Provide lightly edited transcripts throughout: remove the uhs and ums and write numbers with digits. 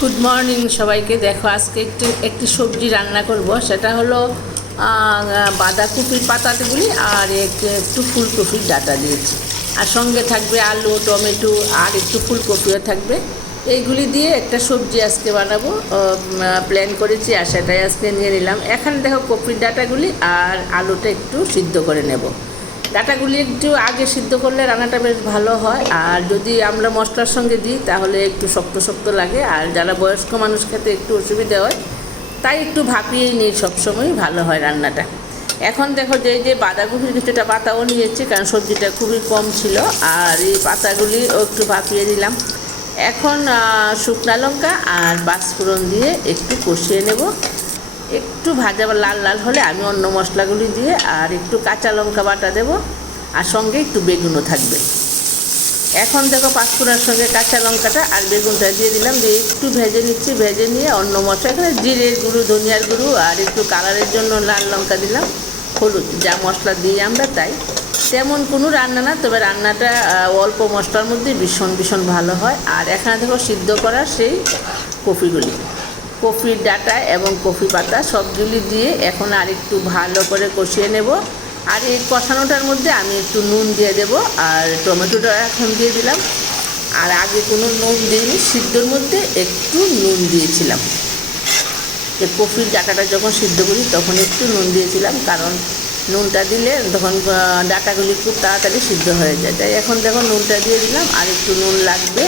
Good morning সবাইকে। দেখো আজকে একটি সবজি রান্না করব, সেটা হলো বাঁধাকপির পাতাগুলি আর একটু ফুলকপির ডাঁটা দিয়েছি, আর সঙ্গে থাকবে আলু, টমেটো আর একটু ফুলকপিও থাকবে। এইগুলি দিয়ে একটা সবজি আজকে বানাবো প্ল্যান করেছি, আর সেটাই আজকে নিয়ে নিলাম। এখানে দেখো কপির ডাঁটাগুলি আর আলুটা একটু সিদ্ধ করে নেব। ডাঁটাগুলি একটু আগে সিদ্ধ করলে রান্নাটা বেশ ভালো হয়, আর যদি আমরা মশলার সঙ্গে দিই তাহলে একটু শক্ত শক্ত লাগে, আর যারা বয়স্ক মানুষ খেতে একটু অসুবিধা হয়, তাই একটু ভাপিয়েই নিই, সবসময়ই ভালো হয় রান্নাটা। এখন দেখো যে বাঁধাকপির কিছুটা পাতাও নিয়েছি, কারণ সবজিটা খুবই কম ছিল, আর এই পাতাগুলি একটু ভাপিয়ে দিলাম। এখন শুকনো লঙ্কা আর পাঁচফোড়ন দিয়ে একটু কষিয়ে নেব। একটু ভাজা বা লাল লাল হলে আমি অন্য মশলাগুলি দিয়ে আর একটু কাঁচা লঙ্কা বাটা দেব, আর সঙ্গে একটু বেগুনও থাকবে। এখন দেখো পাঁচফোড়নের সঙ্গে কাঁচা লঙ্কাটা আর বেগুনটা দিয়ে দিলাম, দিয়ে একটু ভেজে নিচ্ছি। ভেজে নিয়ে অন্য মশলা, এখানে জিরের গুঁড়ো, ধনিয়ার গুঁড়ো আর একটু কালারের জন্য লাল লঙ্কা দিলাম, হলুদ, যা মশলা দিই আমরা তাই। তেমন কোনো রান্না না, তবে রান্নাটা অল্প মশলার মধ্যে ভীষণ ভীষণ ভালো হয়। আর এখানে দেখো সিদ্ধ করা সেই কপিগুলি, কপির ডাঁটা এবং কপি পাতা সবগুলি দিয়ে এখন আর একটু ভালো করে কষিয়ে নেব। আর এই কষানোটার মধ্যে আমি একটু নুন দিয়ে দেব, আর টমেটোটা এখন দিয়ে দিলাম। আর আগে কোনো নুন দিইনি, সিদ্ধর মধ্যে একটু নুন দিয়েছিলাম। যে কপির ডাঁটাটা যখন সিদ্ধ করি তখন একটু নুন দিয়েছিলাম, কারণ নুনটা দিলে তখন ডাঁটাগুলি খুব তাড়াতাড়ি সিদ্ধ হয়ে যায়। তাই এখন দেখো নুনটা দিয়ে দিলাম, আর একটু নুন লাগবে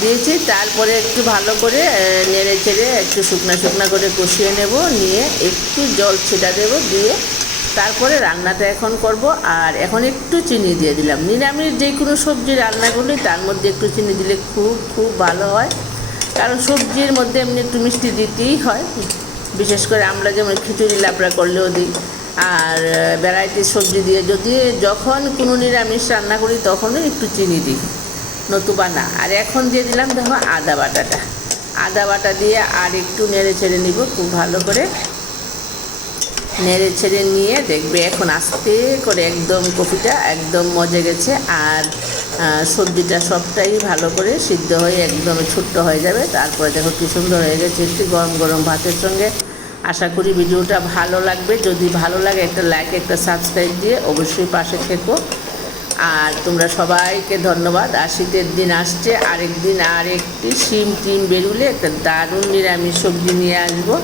দিয়েছি। তারপরে একটু ভালো করে নেড়ে চেড়ে একটু শুকনো শুকনো করে কষিয়ে নেব, নিয়ে একটু জল ছেটা দেব, দিয়ে তারপরে রান্নাটা এখন করব। আর এখন একটু চিনি দিয়ে দিলাম। নিরামিষ যে কোনো সবজি রান্নাগুলি তার মধ্যে একটু চিনি দিলে খুব খুব ভালো হয়, কারণ সবজির মধ্যে এমনি একটু মিষ্টি দিতেই হয়। বিশেষ করে আমরা যেমন খিচুড়ি লাবড়া করলেও দিই, আর ভ্যারাইটি সবজি দিয়ে যদি যখন কোনো নিরামিষ রান্না করি তখনও একটু চিনি দিই, নতুবা না। আর এখন দিয়ে দিলাম দেখো আদা বাটাটা, আদা বাটা দিয়ে আর একটু নেড়ে ছেড়ে নিব, খুব ভালো করে নেড়ে ছেড়ে নিয়ে দেখবে এখন আস্তে করে একদম কপিটা একদম মজে গেছে, আর সবজিটা সবটাই ভালো করে সিদ্ধ হয়ে একদম ছোট্ট হয়ে যাবে। তারপরে দেখো কী সুন্দর হয়ে গেছে, একটু গরম গরম ভাতের সঙ্গে। আশা করি ভিডিওটা ভালো লাগবে। যদি ভালো লাগে একটা লাইক, একটা সাবস্ক্রাইব দিয়ে অবশ্যই পাশে থেকো। আর তোমরা সবাইকে ধন্যবাদ। আর শীতের দিন আসছে, আরেকদিন আরেকটি শিম টিম বেরুলে একটা দারুণ নিরামিষ সবজি নিয়ে আসবো।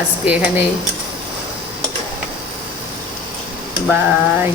আজকে এখানেই, বাই।